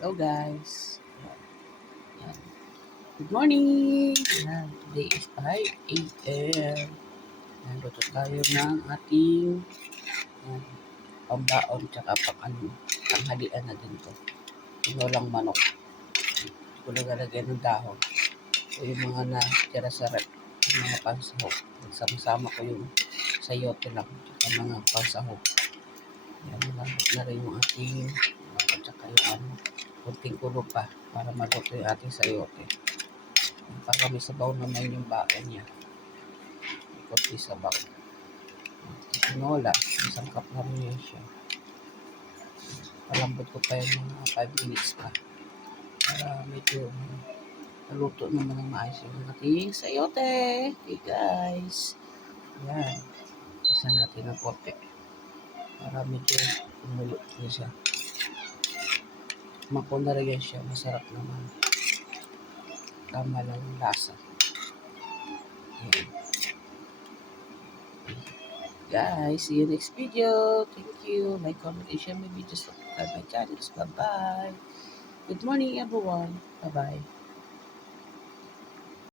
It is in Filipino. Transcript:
Hello guys. Yan. Good morning. Yan. Today is 5 a.m. Nandito tayo ng ating yan, pambaon tsaka tanghalian na din to. Tinolang manok. Hindi ko nagalagyan ng dahon. So yung mga natira sa rep, yung mga pansahog. Nagsama-sama ko yung sayote lang tsaka mga pansahog. Yan, malambot na rin yung ating at tsaka yung kunting kulo pa para maluto yung ating sayote. Para may sabaw naman yung baon niya. May kunti sabaw. Tinola, isang cup na rin yun siya. Palambot ko pa yung mga 5 minutes pa. Para medyo naluto naman ng maayos yung ating sayote. Okay guys. Yan. Isa natin ng konti. Para medyo umulo na siya. Mako na rin yan siya. Masarap naman. Tama lang yung lasa. Yan. Guys, see you next video. Thank you. Like, comment, and share my videos. Subscribe my channels. Bye-bye. Good morning, everyone. Bye-bye.